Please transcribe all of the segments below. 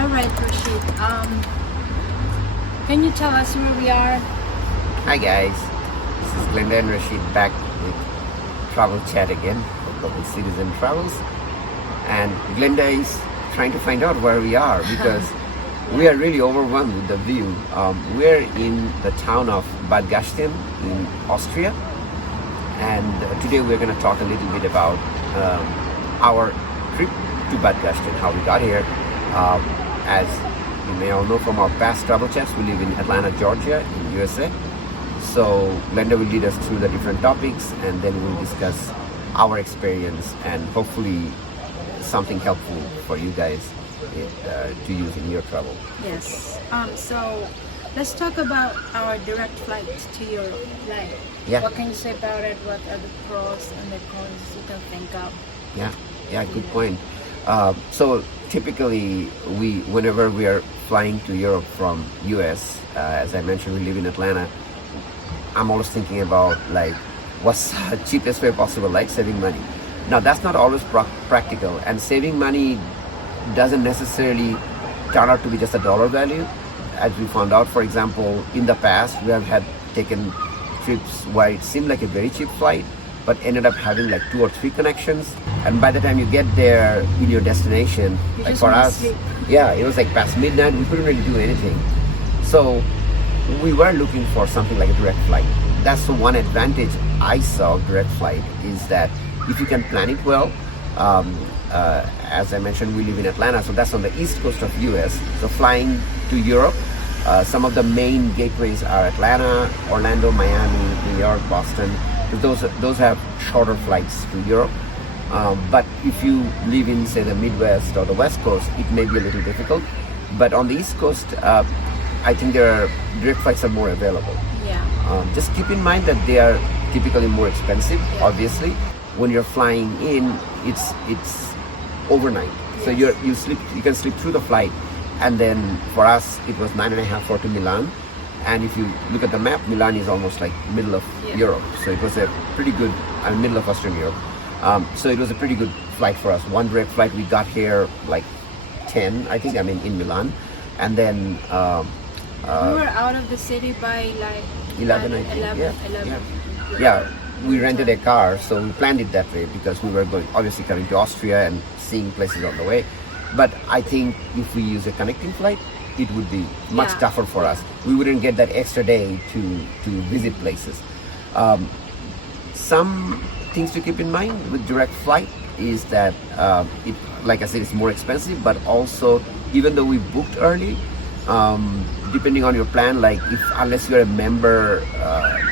All right, Rashid. Can you tell us where we are? Hi guys, this is Glenda and Rashid back with Travel Chat again for Global Citizen Travels. And Glenda is trying to find out where we are because we are really overwhelmed with the view. We're in the town of Bad Gastein in Austria, and today we're going to talk a little bit about our trip to Bad Gastein, how we got here. As you may all know from our past travel chats, we live in Atlanta, Georgia, in USA. So Glenda will lead us through the different topics, and then we'll discuss our experience and hopefully something helpful for you guys to use in your travel. Yes. So let's talk about our direct flight to Europe. Like, Yeah. what can you say about it? What are the pros and the cons you can think of? Yeah, good point. So typically, whenever we are flying to Europe from US, as I mentioned, we live in Atlanta. I'm always thinking about like what's the cheapest way possible, like saving money. Now that's not always practical, and saving money doesn't necessarily turn out to be just a dollar value. As we found out, for example, in the past, we have had taken trips where it seemed like a very cheap flight, but ended up having like 2 or 3 connections. And by the time you get there in your destination, You like just for wanna us, sleep. yeah, it was like past midnight, we couldn't really do anything. So we were looking for something like a direct flight. That's the one advantage I saw of direct flight, is that if you can plan it well, as I mentioned, we live in Atlanta, so that's on the east coast of US. So flying to Europe, some of the main gateways are Atlanta, Orlando, Miami, New York, Boston. Those have shorter flights to Europe. But if you live in, say, the Midwest or the West Coast, it may be a little difficult. But on the East Coast, I think direct flights are more available. Yeah. Just keep in mind that they are typically more expensive, obviously. When you're flying in, it's overnight. So you can sleep through the flight. And then for us, it was 9.5 hours to Milan. And if you look at the map, Milan is almost like middle of Europe. So it was a pretty good, middle of Western Europe. So it was a pretty good flight for us. One direct flight, we got here like 10, I think, in Milan. And then we were out of the city by like 11, I think. 11. Yeah, we rented a car, so we planned it that way because we were obviously coming to Austria and seeing places on the way. But I think if we use a connecting flight, it would be much tougher for us. We wouldn't get that extra day to visit places. Some things to keep in mind with direct flight is that it, like I said, it's more expensive, but also even though we booked early, depending on your plan, like unless you're a member,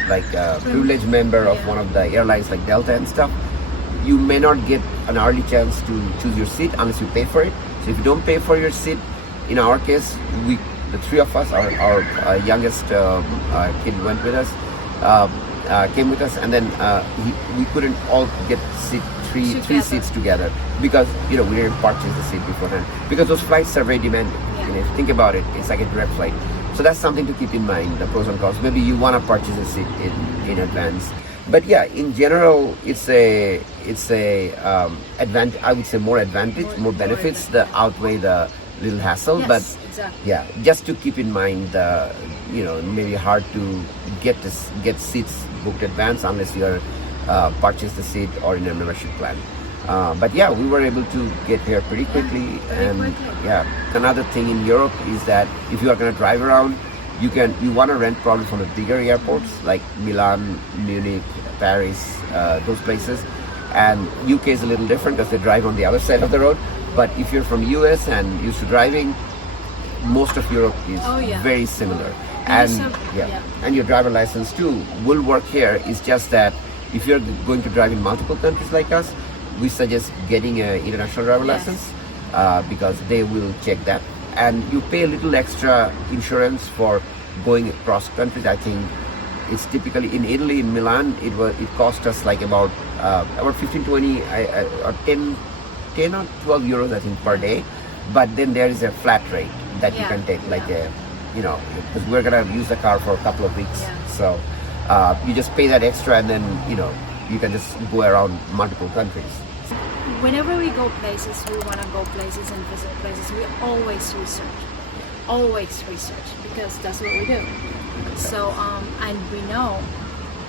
like a privileged member of one of the airlines like Delta and stuff, you may not get an early chance to choose your seat unless you pay for it. So if you don't pay for your seat, in our case, the 3 of us, our youngest kid went with us, came with us, and then we couldn't all get three seats together because we didn't purchase the seat beforehand, because those flights are very demanding. If you think about it, it's like a direct flight. So that's something to keep in mind, the pros and cons. Maybe you want to purchase a seat in advance. But yeah, in general, it's a advantage. I would say more benefits that outweigh the little hassle. Yes, but exactly. yeah, just to keep in mind, maybe hard to get seats booked advance unless you are purchase the seat or in a membership plan. But yeah, we were able to get here pretty quickly. Yeah, another thing in Europe is that if you are going to drive around, you want to rent probably from the bigger airports like Milan, Munich, Paris, those places. And UK is a little different because they drive on the other side of the road. But if you're from US and used to driving, most of Europe is very similar. And and your driver license too will work here. It's just that if you're going to drive in multiple countries like us, we suggest getting an international driver license because they will check that. And you pay a little extra insurance for going across countries. I think it's typically in Italy, in Milan, it cost us like about 15, 20 or 10 or 12 euros, I think, per day. But then there is a flat rate that you can take, like because we're gonna use the car for a couple of weeks. So you just pay that extra, and then you can just go around multiple countries. whenever we go places, we want to go places and visit places, we always research because that's what we do. So and we know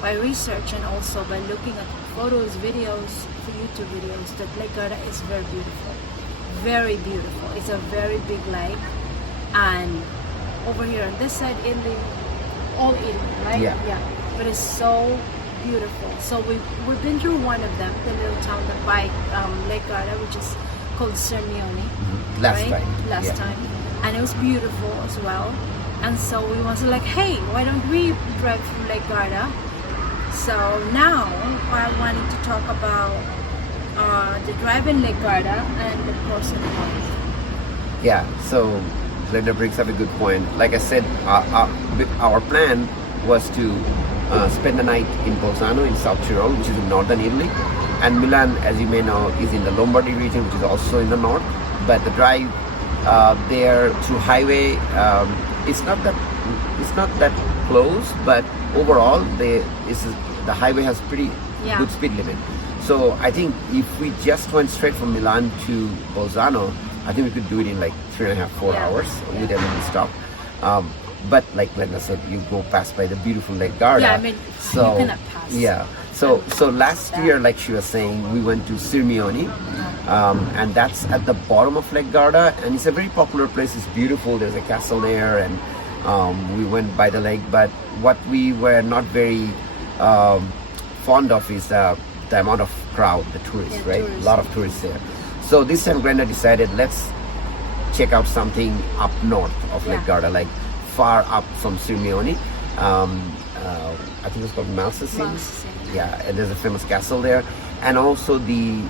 by research and also by looking at photos, videos, YouTube videos, that Lake Garda is very beautiful. Very beautiful. It's a very big lake, and over here on this side, all Italy, right? Yeah. But it's so beautiful. So we've been through one of them, the little town that by Lake Garda, which is called Sermione. Last time, and it was beautiful as well. And so we was like, hey, why don't we drive through Lake Garda? So now I wanted to talk about the drive in Lake Garda and the pros and cons. Yeah, so Glenda brings up a good point. Like I said, our plan was to spend the night in Bolzano in South Tyrol, which is in northern Italy, and Milan, as you may know, is in the Lombardy region, which is also in the north. But the drive there through highway, it's not that close, but overall the highway has pretty good speed limit. So I think if we just went straight from Milan to Bolzano, I think we could do it in like 3.5, 4 hours without any stop. But like Glenda said, you go past by the beautiful Lake Garda. Yeah, I mean, so, you cannot pass. Yeah. So last year, like she was saying, we went to Sirmione, and that's at the bottom of Lake Garda, and it's a very popular place. It's beautiful. There's a castle there, and we went by the lake. But what we were not very fond of is the amount of crowd, the tourists, right? Tourists. A lot of tourists there. So this time, Glenda decided, let's check out something up north of Lake Garda, like far up from Sirmione. I think it's called Malsacin. Yeah, and there's a famous castle there. And also we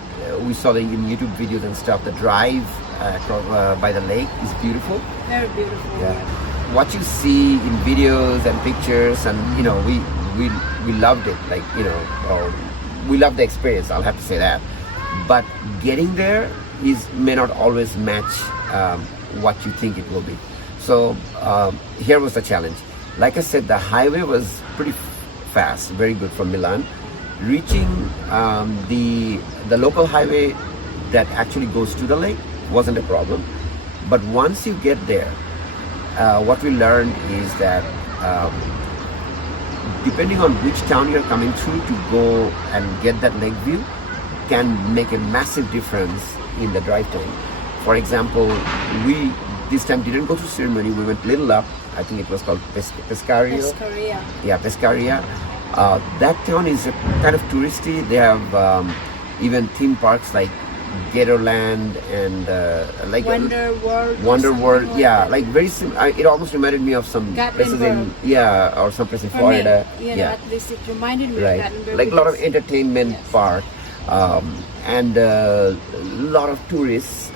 saw the in YouTube videos and stuff, the drive by the lake is beautiful. Very beautiful. Yeah. What you see in videos and pictures, and we loved it. Like we loved the experience. I'll have to say that. But getting there may not always match what you think it will be. So here was the challenge. Like I said, the highway was pretty fast, very good from Milan. Reaching the local highway that actually goes to the lake wasn't a problem. But once you get there, what we learned is that depending on which town you're coming through to go and get that lake view can make a massive difference in the drive time. For example, we this time didn't go to Sirmione, we went little up. I think it was called Pescaria. Yeah, Pescaria. That town is kind of touristy. They have even theme parks like Gatorland and like Wonder World. Yeah, like very similar. It almost reminded me of some places in or some place in Florida. At least it reminded me of Gatlinburg. Like a lot of entertainment park and a lot of tourists.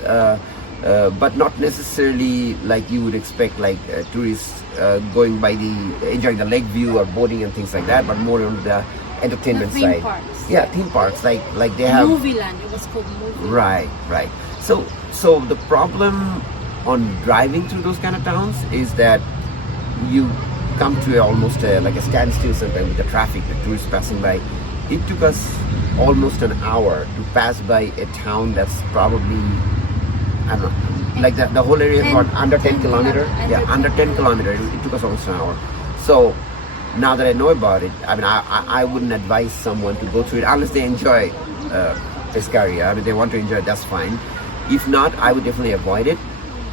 But not necessarily like you would expect, like tourists going by enjoying the lake view or boating and things like that, but more on the entertainment side. Parks. Yeah, theme parks like they have. Movie Land. It was called Movie Land. Right. So the problem on driving through those kind of towns is that you come to almost like a standstill sometimes with the traffic, the tourists passing by. It took us almost an hour to pass by a town that's probably, I don't know, like the whole area is about under 10 kilometers. Yeah, under 10 kilometers. It took us almost an hour. So now that I know about it, I mean, I wouldn't advise someone to go through it unless they enjoy Pescaria. I mean, they want to enjoy it, that's fine. If not, I would definitely avoid it.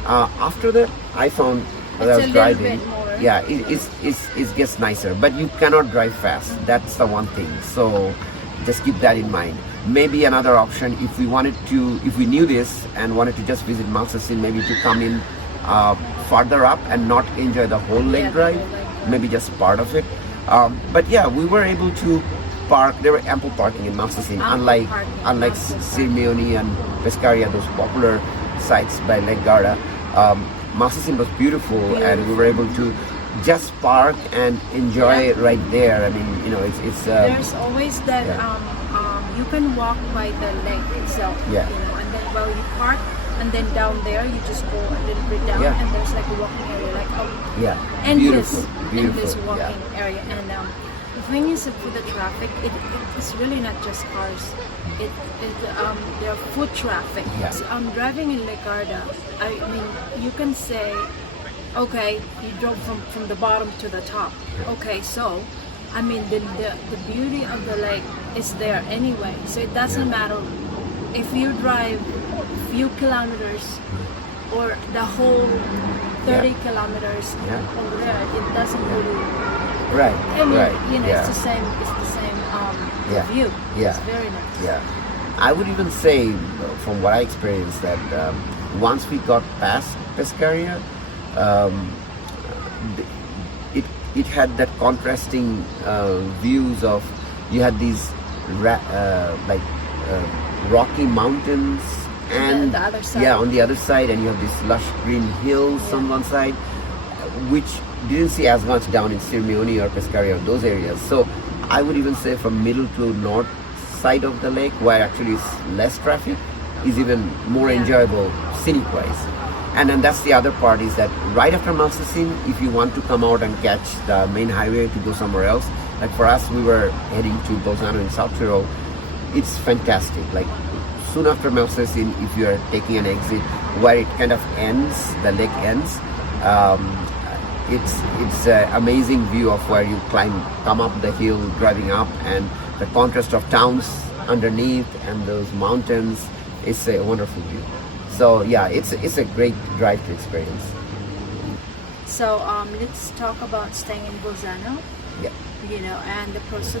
After that, I found as I was driving, it gets nicer, but you cannot drive fast. That's the one thing. So just keep that in mind. Maybe another option, if we knew this and wanted to just visit Malsacin, maybe to come in farther up and not enjoy the whole lake drive, maybe just part of it. But yeah, we were able to park. There were ample parking in Malsacin, unlike Sirmione and Pescaria, those popular sites by Lake Garda. Malsacin was beautiful, and we were able to just park and enjoy it right there. I mean, it's there's always that you can walk by the lake itself, and then while you park, and then down there you just go a little bit down, and there's like a walking area, like endless walking area. And the thing is that for the traffic, it's really not just cars. There are foot traffic. Yeah. So I'm driving in Legarda. I mean, you can say, okay, you drove from the bottom to the top. Okay, so I mean the beauty of the lake is there anyway. So it doesn't matter if you drive few kilometers or the whole 30 kilometers over there. It doesn't really. Right. I mean, right. you know, yeah. it's the same. The view. Yeah. It's very nice. Yeah, I would even say, from what I experienced, that once we got past Pescaria, it had that contrasting views of, you had these rocky mountains, and the other side. on the other side, and you have these lush green hills on one side, which didn't see as much down in Sirmione or Pescaria, those areas. So I would even say from middle to north side of the lake, where actually is less traffic, is even more enjoyable scenic wise. And then that's the other part, is that right after Malsacin, if you want to come out and catch the main highway to go somewhere else, like for us, we were heading to Bolzano in South Tyrol. It's fantastic. Like soon after Malsacin, if you are taking an exit where it kind of ends, the lake ends, it's an amazing view of where you come up the hill, driving up, and the contrast of towns underneath and those mountains. It's a wonderful view. So yeah, it's a great drive to experience. So let's talk about staying in Bolzano. Yeah. You know, and the pros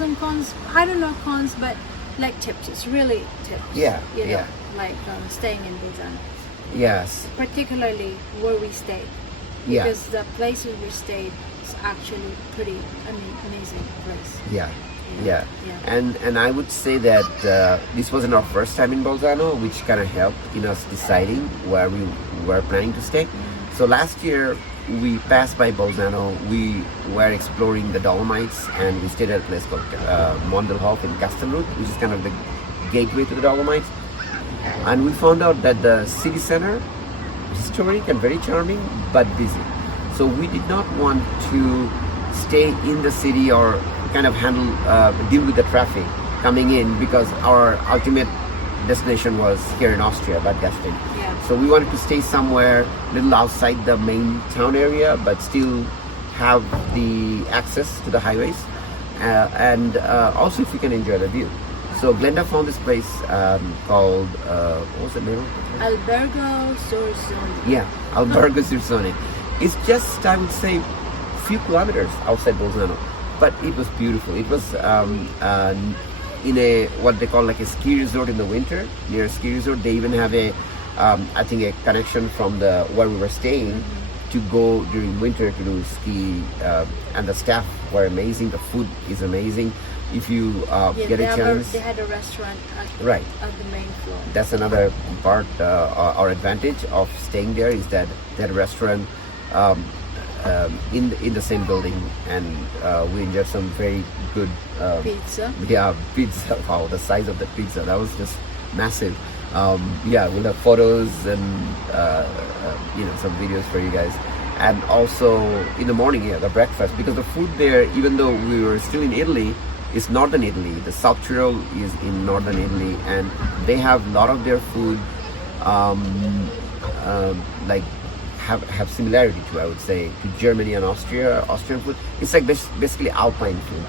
and cons. I don't know cons, but like tips. It's really tips. Yeah. You know, Yeah. like staying in Bolzano, Yes. particularly where we stayed, Yeah. because the place where we stayed is actually pretty amazing place. Yeah. You know? Yeah. Yeah. And I would say that this wasn't our first time in Bolzano, which kind of helped in us deciding where we were planning to stay. So last year we passed by Bolzano. We were exploring the Dolomites, and we stayed at a place called Mondelhof in Gastein, which is kind of the gateway to the Dolomites. And we found out that the city center, historic and very charming, but busy. So we did not want to stay in the city or kind of deal with the traffic coming in, because our ultimate destination was here in Austria, Bad Gastein. Yeah. So we wanted to stay somewhere a little outside the main town area, but still have the access to the highways, and also if we can enjoy the view. So Glenda found this place called, what was the name? Albergo Sorsoni. Yeah, Albergo Sorsoni. It's just, I would say, few kilometers outside Bolzano, but it was beautiful. It was in a what they call like a ski resort in the winter. Near a ski resort, they even have a I think a connection from the where we were staying to go during winter to do ski, and the staff were amazing. The food is amazing. If you get a chance, they had a restaurant at the main floor. That's another part, our advantage of staying there, is that that restaurant in the same building, and we enjoyed some very good Pizza. Yeah, pizza. Wow, the size of the pizza, that was just massive. Yeah, we'll have photos and some videos for you guys. And also in the morning, the breakfast, because the food there, even though we were still in Italy, is northern Italy. The South Tyrol is in northern Italy, and they have a lot of their food have similarity to, I would say, to Germany and Austrian food. It's like basically Alpine food,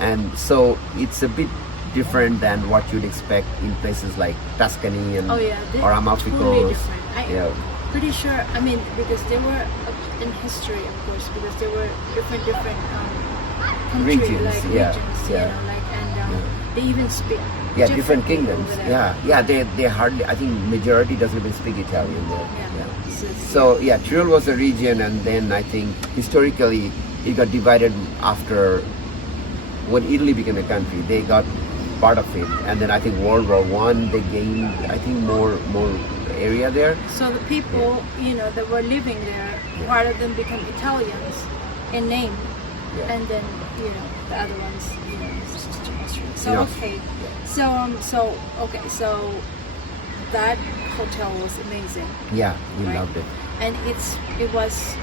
and so it's a bit different than what you'd expect in places like Tuscany and or Amalfi totally Coast. different. Pretty sure. I mean, because they were in history, of course, because there were different countries, Regions, like yeah, regions, yeah. you know, like, and they even speak. Different kingdoms. over there. Yeah, they hardly. I think majority doesn't even speak Italian there. Yeah. So yeah, Tyrol was a region, and then I think historically it got divided after when Italy became a country. They got part of it, and then I think World War One they gained, I think, more area there. So the people, that were living there, part of them become Italians in name, and then the other ones, it's just Austrian. So okay, so that hotel was amazing. Yeah, we right? loved it. And it was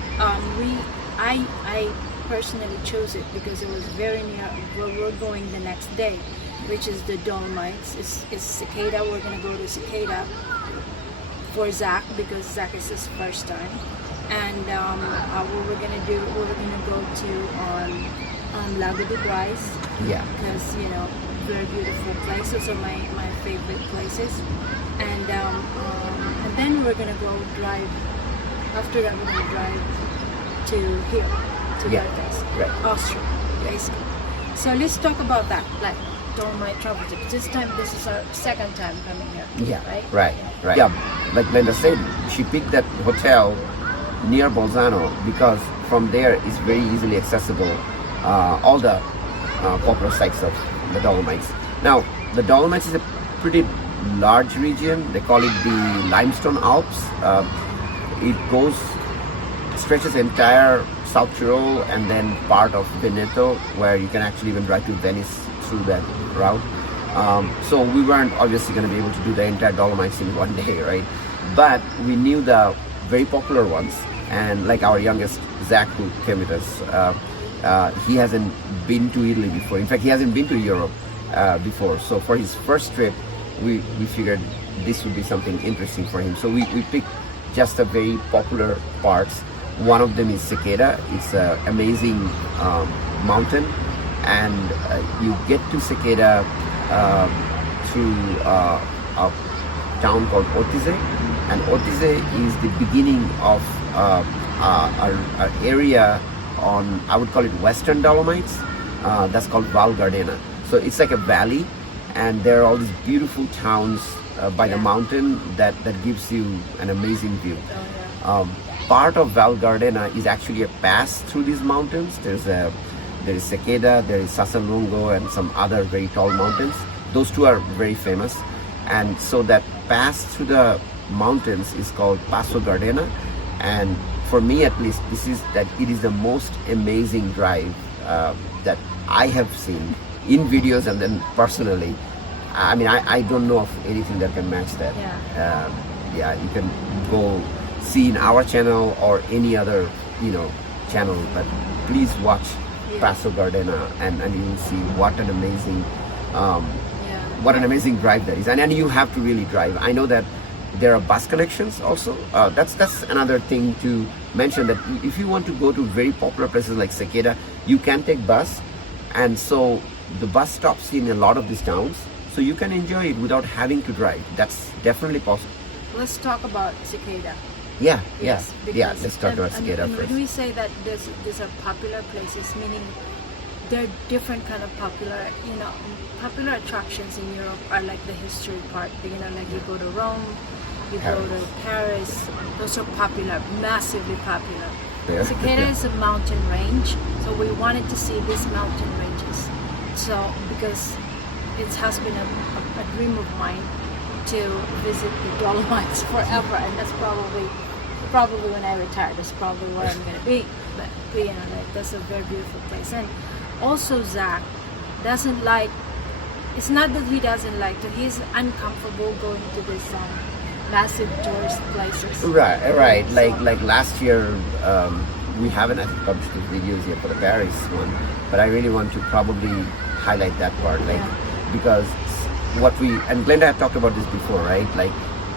I personally chose it because it was very near where we're going the next day, which is the Dolomites. It's Cicada. We're gonna go to Cicada for Zach because Zach is his first time, and what we're gonna do, we're gonna go to Lago de Bryce. Yeah. Because very beautiful place. Those are my favorite places, and then we're gonna go drive. After that, we're gonna drive to here, to Gastein, right. Austria, basically. So let's talk about that, like Dolomite travel tips. This is our second time coming here. Yeah, right. Yeah, like Glenda said, she picked that hotel near Bolzano because from there it's very easily accessible. All the popular sites of the Dolomites. Now, the Dolomites is a pretty large region. They call it the Limestone Alps. It stretches entire South Tyrol and then part of Veneto, where you can actually even drive to Venice through that route. So we weren't obviously going to be able to do the entire Dolomites in one day, right? But we knew the very popular ones, and like our youngest, Zach, who came with us, he hasn't been to Italy before. In fact, he hasn't been to Europe before. So for his first trip, we figured this would be something interesting for him. So we picked just the very popular parts. One of them is Cicada. It's an amazing mountain, and you get to Cicada through a town called Ortize, and Ortize is the beginning of an area on, I would call it Western Dolomites, that's called Val Gardena. So it's like a valley, and there are all these beautiful towns by the mountain that gives you an amazing view. Part of Val Gardena is actually a pass through these mountains. There is Cicada, there is Sassalungo, and some other very tall mountains. Those two are very famous, and so that pass through the mountains is called Passo Gardena. And for me, at least, it is the most amazing drive that I have seen in videos and then personally. I mean, I don't know of anything that can match that. You can go see in our channel or any other channel, but please watch Passo Gardena and you will see what an amazing drive that is, and you have to really drive. I know that there are bus connections also. That's another thing to mention, that if you want to go to very popular places like Cicada, you can take bus, and so the bus stops in a lot of these towns, so you can enjoy it without having to drive. That's definitely possible. Let's talk about Cicada. Let's talk about Cicada first. When we say that these are popular places, meaning there are different kind of popular attractions in Europe are like the history part. Like you go to Rome, you go to Paris. Those are popular, massively popular. Cicada is a mountain range, so we wanted to see these mountain ranges. So because it has been a dream of mine to visit the Dolomites forever, and that's probably when I retire, that's probably where I'm gonna be. But that's a very beautiful place. And also Zach doesn't like, it's not that he doesn't like to, he's uncomfortable going to this massive tourist places. Right. Like last year, we haven't published the videos yet for the Paris one, but I really want to probably highlight that part, because and Glenda had talked about this before, right? Like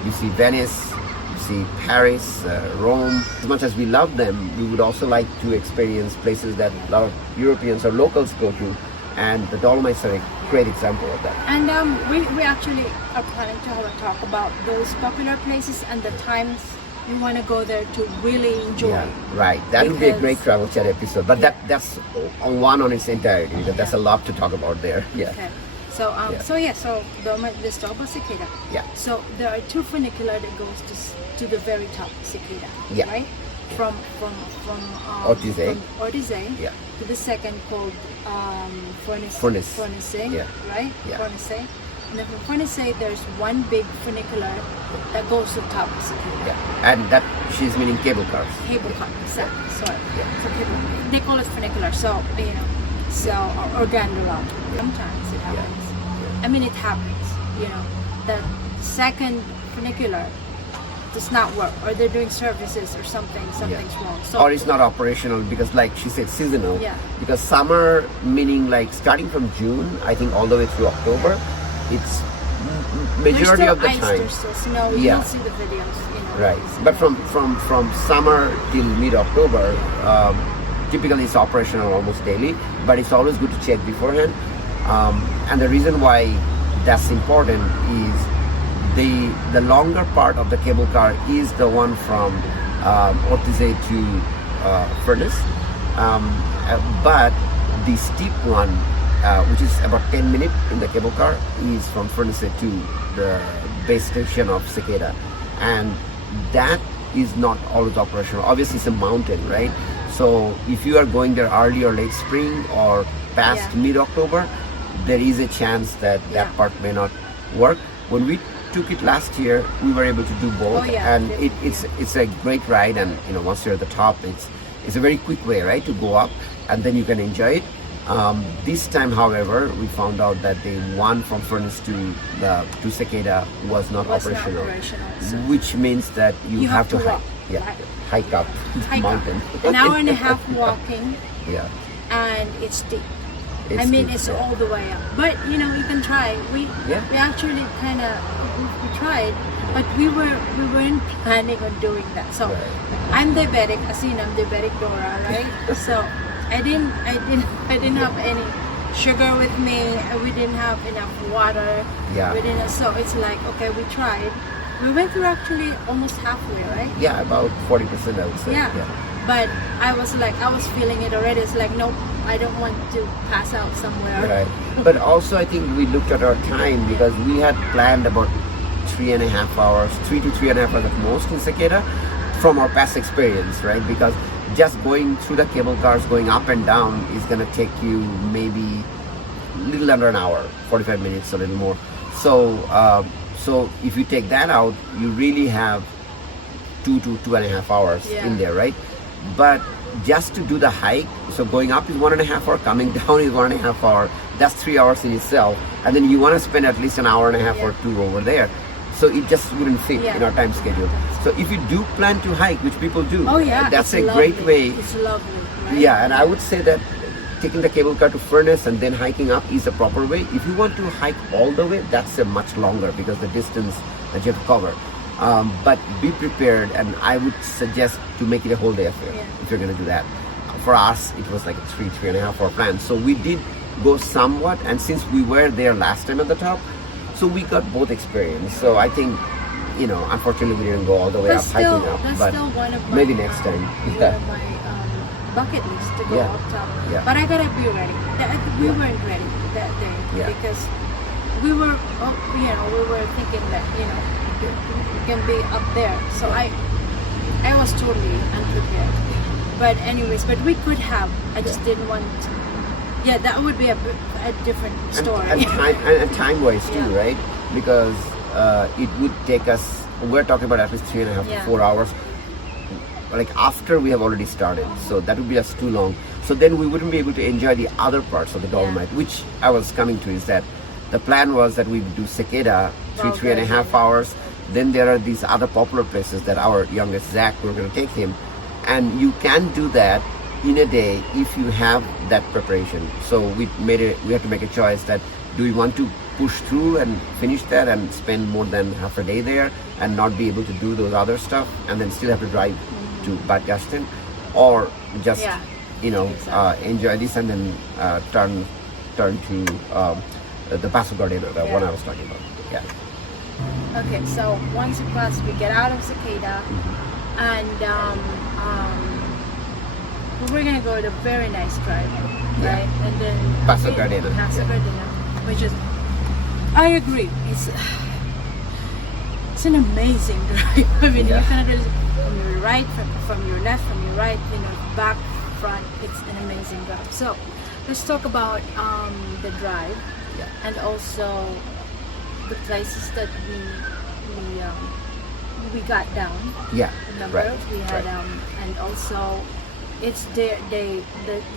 you see Venice, you see Paris, Rome. As much as we love them, we would also like to experience places that a lot of Europeans or locals go to, and the Dolomites are a great example of that. And we actually are planning to have a talk about those popular places and the times you want to go there to really enjoy. Right. That would be a great travel chat episode, but that's on its entirety. That's a lot to talk about there. Okay. So let's talk about Cicada. So there are two funicular that goes to the very top of Cicada. Right. From Ortize to the second called Fornace. Right. Fornace. And then from Fornace, there's one big funicular that goes to the top of Cicada. And that she's meaning cable cars. Cable cars, exactly. Sorry. So they call it funicular. So or gondola. Sometimes it happens. I mean, it happens. The second funicular does not work, or they're doing services or something's wrong. So Or it's not operational because, like she said, seasonal. Yeah. Because summer, meaning like starting from June, I think all the way through October, it's there's majority still of the ice, time. there's still snow. You Yeah. don't see the videos, you know. Right. But from summer till mid-October, typically it's operational almost daily, but it's always good to check beforehand. And the reason why that's important is the longer part of the cable car is the one from Ortiz to Furnace, but the steep one, which is about 10 minutes in the cable car, is from Furnace to the base station of Cicada, and that is not always operational. Obviously, it's a mountain, right? So if you are going there early or late spring or past Yeah. mid-October, there is a chance that that Yeah. part may not work. When we took it last year, we were able to do both, Oh, yeah, and definitely. it's a great ride. And once you're at the top, it's a very quick way, right, to go up, and then you can enjoy it. This time, however, we found out that the one from Furnace to Cicada was not Was not operational, operational, so- which means that you have to walk. hike. Yeah, hike up the Hike up. mountain. An hour and a half walking, Yeah. and it's steep. It's I mean, steep, it's yeah. all the way up. But you can try. We actually kind of we tried, but we weren't planning on doing that. So Right. I'm diabetic, as you know, I'm diabetic Dora, right? So I didn't have any sugar with me. We didn't have enough water. Yeah. We didn't. So it's like, okay, we tried. We went through actually almost halfway, right? Yeah, about 40%, I would say. Yeah. But I was feeling it already. It's like, nope, I don't want to pass out somewhere. Right. But also, I think we looked at our time because we had planned about 3.5 hours, 3 to 3.5 hours at most in Cicada from our past experience, right? Because just going through the cable cars, going up and down is going to take you maybe a little under an hour, 45 minutes, a little more. So if you take that out, you really have 2 to 2.5 hours Yeah. in there, right? But just to do the hike, so going up is 1.5 hour, coming down is 1.5 hour. That's 3 hours in itself, and then you want to spend at least an hour and a half or two over there. So it just wouldn't fit in our time schedule. So if you do plan to hike, which people do, Oh yeah, that's it's a great lovely. way. It's lovely. Right? Yeah, and I would say that taking the cable car to Furnace and then hiking up is the proper way. If you want to hike all the way, that's a much longer because the distance that you have to cover. But be prepared, and I would suggest to make it a whole day affair if you're going to do that. For us, it was like a 3.5 hour plan. So we did go somewhat, and since we were there last time at the top, so we got both experience. So I think, unfortunately we didn't go all the way That's up hiking still, up, that's but still one of my maybe next time. one Yeah. of my bucket list to go Yeah. up top. Yeah. But I gotta be ready. We weren't ready that day because we were thinking that we can be up there. So I was totally unprepared. But anyways, but we could have. I just didn't want. Yeah, that would be a different story. And time-wise too, Yeah. right? Because it would take us. We're talking about at least 3.5 to 4 hours. Like after we have already started, so that would be just too long. So then we wouldn't be able to enjoy the other parts of the Dolomite, which I was coming to. Is that the plan was that we would do Cicada 3.5 hours. Then there are these other popular places that our youngest Zach, we're going to take him, and you can do that in a day if you have that preparation. So we have to make a choice that do we want to push through and finish that and spend more than half a day there and not be able to do those other stuff and then still have to drive to Bad Gastein, or just enjoy this and then turn to the Paso Gardena, the one I was talking about. Yeah. Okay, so once across, we get out of Cicada, and we're gonna go to a very nice drive, right? And then Paso Gardena. Paso Gardena, which is, I agree, it's an amazing drive. I mean, you kind of from your right, from your left, from your right, back, front. It's an amazing drive. So let's talk about the drive, and also the places that we got down. Yeah. Remember, Right. we had Right. and also it's the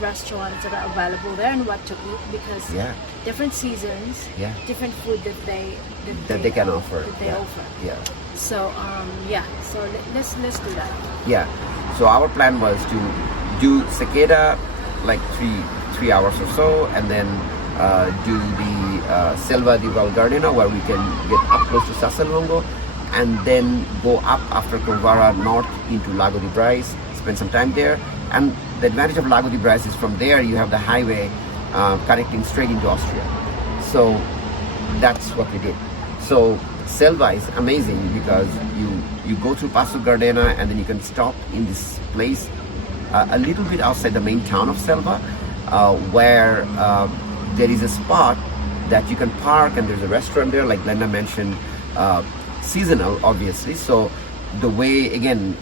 restaurants that are available there and what to eat, because different seasons, different food that they That they can offer. that they offer. Yeah. So yeah, so let's do that. Yeah. So our plan was to do Cicada like three hours or so, and then do the Selva di Val Gardena, where we can get up close to Sassalongo, and then go up after Corvara north into Lago di Brais, spend some time there. And the advantage of Lago di Brais is from there you have the highway connecting straight into Austria. So that's what we did. So Selva is amazing because you go through Passo Gardena, and then you can stop in this place a little bit outside the main town of Selva, where there is a spot that you can park, and there's a restaurant there, like Glenda mentioned, seasonal obviously. So the way, again,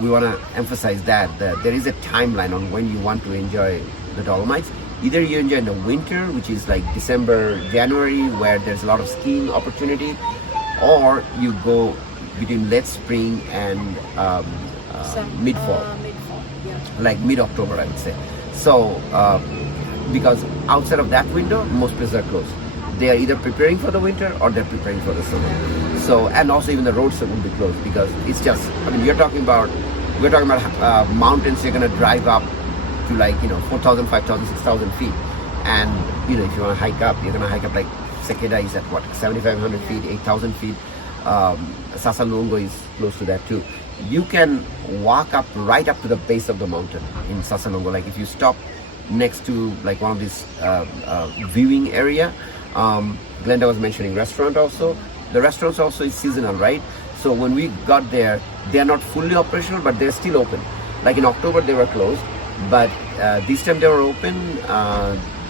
we want to emphasize that there is a timeline on when you want to enjoy the Dolomites. Either you enjoy in the winter, which is like December, January, where there's a lot of skiing opportunity, or you go between late spring and mid-fall, Yeah. like mid-October, I would say. So because outside of that window, most places are closed. They are either preparing for the winter or they're preparing for the summer. So, and also even the roads will be closed because it's just, I mean, we're talking about mountains you're going to drive up to, like, 4,000, 5,000, 6,000 feet. And, if you want to hike up, you're going to hike up, like Cicada is at what, 7,500 feet, 8,000 feet. Sassalongo is close to that too. You can walk up right up to the base of the mountain in Sassalongo. Like if you stop next to like one of these viewing area, Glenda was mentioning restaurant also. The restaurants also is seasonal, right? So when we got there, they are not fully operational, but they're still open. Like in October they were closed, but this time they were open.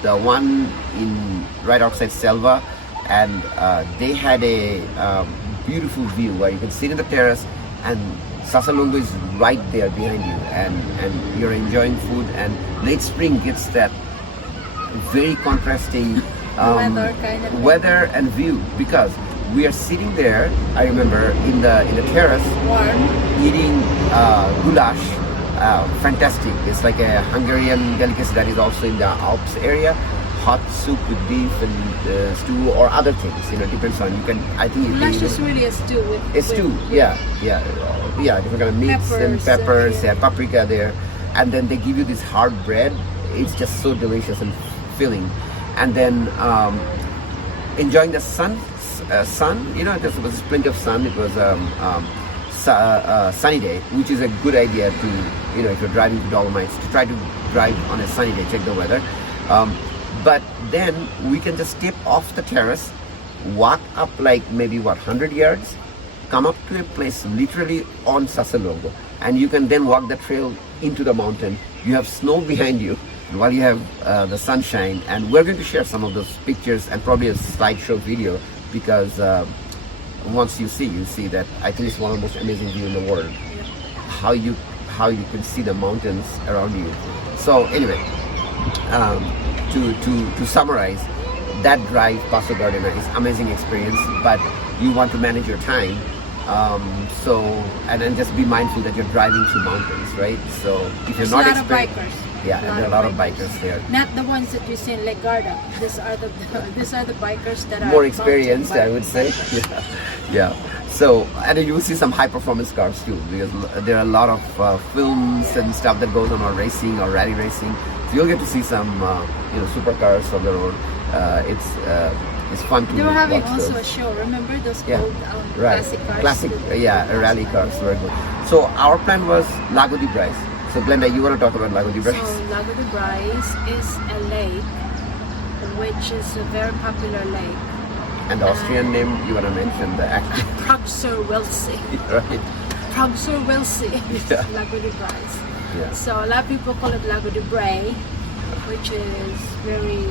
The one right outside Selva, and they had a beautiful view where you can sit in the terrace, and Sassalongo is right there behind you, and you're enjoying food. And late spring gets that very contrasting weather and view, because we are sitting there, I remember, in the terrace, Warm. eating goulash. Fantastic. It's like a Hungarian delicacy that is also in the Alps area. Hot soup with beef and stew or other things, depends on, you can, I think Goulash is really a stew with stew, yeah, different kind of meats and peppers, paprika there, and then they give you this hard bread. It's just so delicious and filling. And then enjoying the sun, there was plenty of sun. It was sunny day, which is a good idea to, if you're driving to Dolomites, to try to drive on a sunny day, check the weather. But then we can just step off the terrace, walk up like maybe 100 yards, come up to a place literally on Sassalongo, and you can then walk the trail into the mountain. You have snow behind you while you have the sunshine, and we're going to share some of those pictures and probably a slideshow video, because once you see that, I think it's one of the most amazing views in the world. How you can see the mountains around you. So anyway, to summarize, that drive Passo Gardena is amazing experience, but you want to manage your time. So and then just be mindful that you're driving through mountains, right? So if you're not experienced, yeah, and there are a lot of bikers there. Not the ones that you see in Lake Garda. These are the bikers that are more experienced, I would say. Yeah. So, and then you will see some high performance cars too, because there are a lot of films and stuff that goes on, or racing or rally racing. So you'll get to see some supercars on the road. It's fun to They were having watch also those. a show. Remember those Yeah. old Right. classic cars? Classic, rally cars, very good. So our plan was Lago di Brais. So Glenda, you want to talk about Lago di Brais? So Lago di Brais is a lake, which is a very popular lake. And the Austrian name, you want to mention the actor, Pragsur-Wilsee. right? Pragsur-Wilsee, Yeah. Lago di Brais. Yeah. So a lot of people call it Lago di Bray, which is very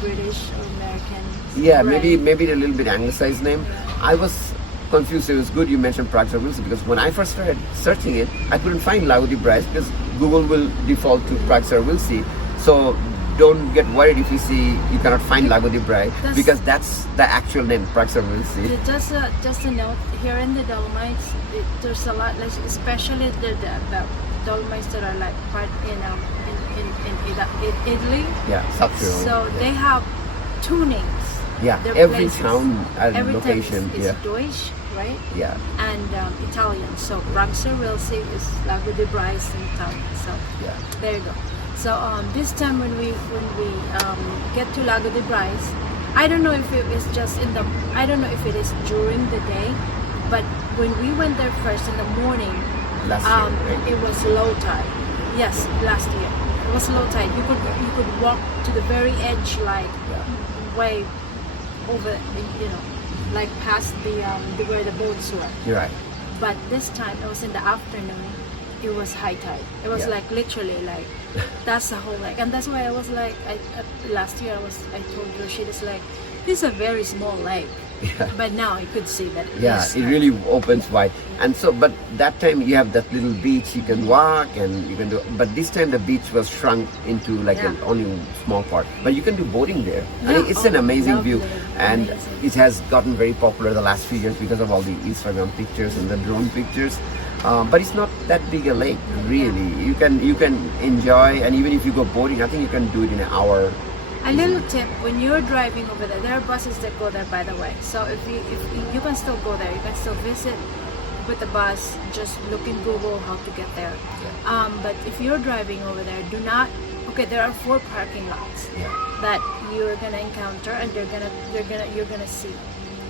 British or American. Yeah, Bray. maybe a little bit anglicized name. I was confused. It was good you mentioned Pragsur-Wilsee, because when I first started searching it, I couldn't find Lago di Brais because Google will default to Pragsur-Wilsee. So don't get worried if you see you cannot find Lago di Brais, because that's the actual name, Pragsur-Wilsee. Just a note, here in the Dolomites, there's a lot, like, especially the Dolomites that are like part in Italy. Yeah, Sub-Zero. So they have two names. Yeah, Their every places. town and Every location. time it's Deutsch, right? Yeah. And Italian. So Braxer we'll say is Lago di Brais in Italian. So Yeah. there you go. So this time when we get to Lago di Brais, I don't know if it is just I don't know if it is during the day, but when we went there first in the morning, Last year, right? it was low tide. Yes, last year it was low tide. You could walk to the very edge, like way over, like past the where the boats were. You're right. But this time it was in the afternoon. It was high tide. It was like literally like that's the whole lake, and that's why I was like, last year I told Rashid, it's like this is a very small lake. Yeah. But now you could see that. It really opens wide. And so, but that time you have that little beach you can walk and you can do, but this time the beach was shrunk into like an only small part. But you can do boating there. I mean, it's an amazing view. And it has gotten very popular the last few years because of all the Instagram pictures and the drone pictures. But it's not that big a lake, really. You can enjoy, and even if you go boating, I think you can do it in an hour. A little tip: when you're driving over there are buses that go there, by the way. So if you can still go there, you can still visit with the bus. Just look in Google how to get there. But if you're driving over there, do not. Okay, there are 4 parking lots that you're gonna encounter, and you're gonna see.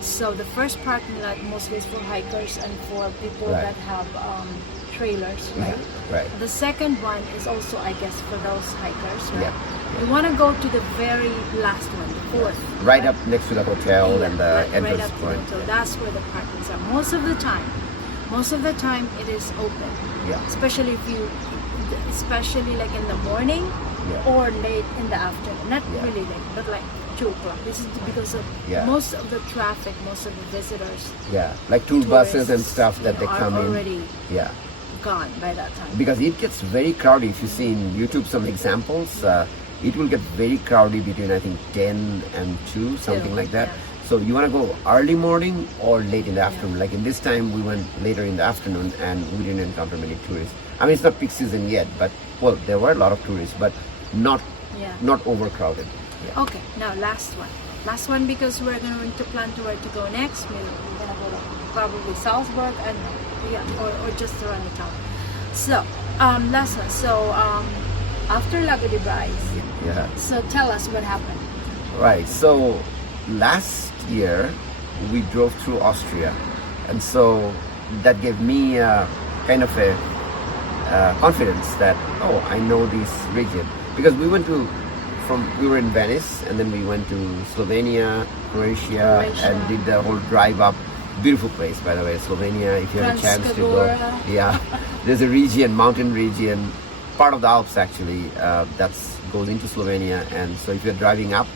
So the first parking lot mostly is for hikers and for people that have trailers, right? Right. The second one is also, I guess, for those hikers, right? Yeah. You want to go to the very last one, the 4th. Right up next to the hotel and the right entrance up to point. the hotel. That's where the parkings are. Most of the time it is open. Yeah. Especially like in the morning or late in the afternoon. Not really late, but like 2 o'clock. This is because of most of the traffic, most of the visitors. Yeah, like tour buses and stuff that they are come in. already gone by that time. Because it gets very crowded. If you see in YouTube some examples, it will get very crowded between I think 10 and 2, something like that. So you want to go early morning or late in the afternoon. Like in this time we went later in the afternoon and we didn't encounter many tourists. I mean, it's not peak season yet, but well, there were a lot of tourists, but not overcrowded. Yeah. Okay, now last one because we're going to plan to where to go next. We're gonna go to probably Salzburg and or just around the town. So last one. So after Lago di Brais. Yeah. So tell us what happened. Right. So last year we drove through Austria, and so that gave me kind of a confidence that I know this region because we were in Venice and then we went to Slovenia, Croatia, and did the whole drive up. Beautiful place, by the way, Slovenia. If you have a chance to go, there's a region, mountain region, part of the Alps actually, that goes into Slovenia. And so if you're driving up,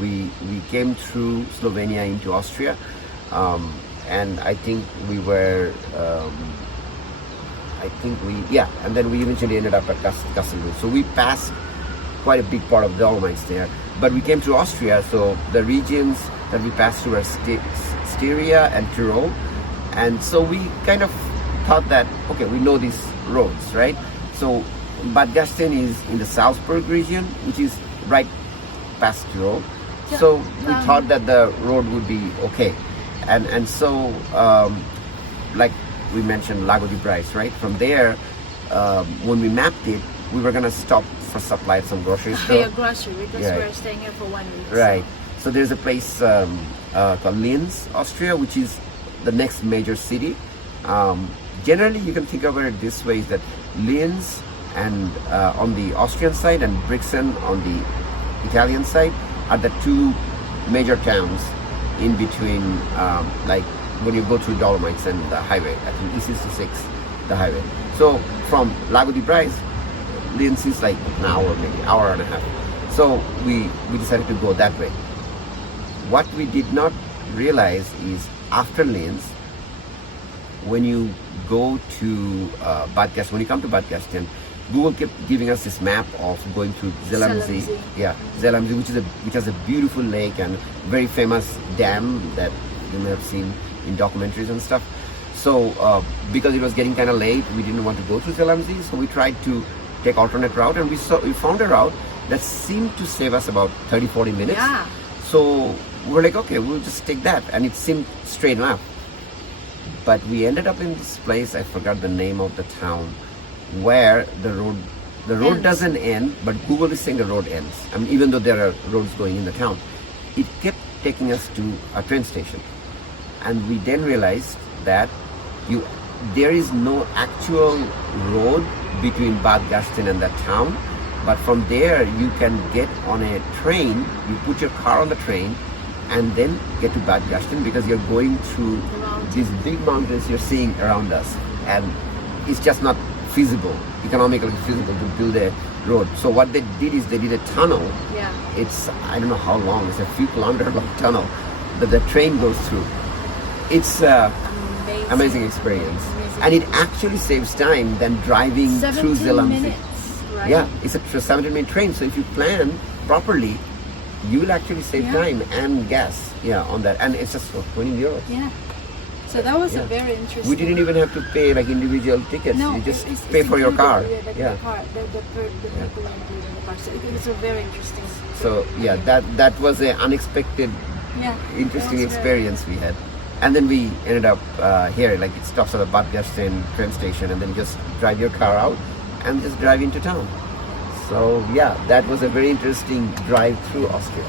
we came through Slovenia into Austria, and I think we were. And then we eventually ended up at Gastein. So we passed quite a big part of the Dolomites there. But we came to Austria, so the regions that we passed through were Styria and Tyrol. And so we kind of thought that, okay, we know these roads, right? So Bad Gastein is in the Salzburg region, which is right past Tyrol. So we thought that the road would be okay. And so, like we mentioned Lago di Brais, right? From there, when we mapped it, we were gonna stop for supply at some grocery store. Grocery, because we're staying here for 1 week. Right. So there's a place called Linz, Austria, which is the next major city. Generally, you can think of it this way: that Linz and on the Austrian side and Brixen on the Italian side are the 2 major towns in between, like when you go through Dolomites and the highway, I think E66, the highway. So from Lago di Brais, Linz is like an hour, maybe hour and a half. So we decided to go that way. What we did not realize is after Linz, when you go to Bad Gastein, when you come to Bad Gastein, Google kept giving us this map of going to Zelamzi. Yeah, Zelamzi, which has a beautiful lake and very famous dam that you may have seen in documentaries and stuff. So because it was getting kind of late, we didn't want to go through Zelamzi, so we tried to take alternate route, and we found a route that seemed to save us about 30-40 minutes. Yeah. So we're like, okay, we'll just take that, and it seemed straight enough. But we ended up in this place, I forgot the name of the town, where the road Ends. doesn't end, but Google is saying the road ends. I mean, even though there are roads going in the town, it kept taking us to a train station. And we then realized that there is no actual road between Bad Gastein and that town, but from there you can get on a train, you put your car on the train, and then get to Bad Gastein, because you're going through these big mountains you're seeing around us, and it's just not feasible, economically feasible to build a road. So what they did is they did a tunnel. Yeah. It's, I don't know how long, it's a few kilometer long tunnel that the train goes through. It's amazing experience. Amazing. And it actually saves time than driving through 17 Zeeland. minutes, right? Yeah, it's a 17-minute train. So if you plan properly, you will actually save Yeah. time and gas. Yeah, on that, and it's just for 20 euros. Yeah. So that was Yeah. a very interesting. We didn't even have to pay like individual tickets. No, you just it's pay for your car. included, like Yeah. the car, the people included in the car. So it was a very interesting. So yeah, that was an unexpected, Yeah. interesting that was experience we had. And then we ended up here, like it stops at the Bad Gastein train station, and then you just drive your car out and just drive into town. So yeah, that was a very interesting drive through Austria.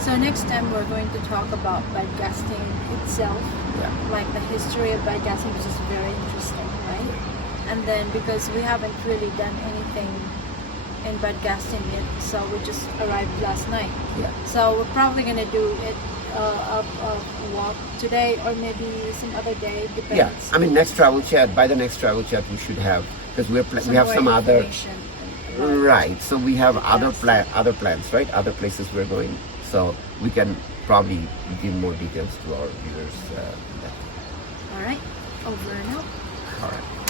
So next time we're going to talk about Bad Gastein itself, Yeah. like the history of Bad Gastein, which is very interesting, right? And then because we haven't really done anything in Bad Gastein yet, so we just arrived last night. Yeah. So we're probably gonna do it a walk today or maybe some other day, depends. Yeah, I mean, next travel chat. By the next travel chat, we should have, because we have some more other. information about- Right. So we have other Yes. other plans, right? Other places we're going. So we can probably give more details to our viewers. All right, over and out. All right.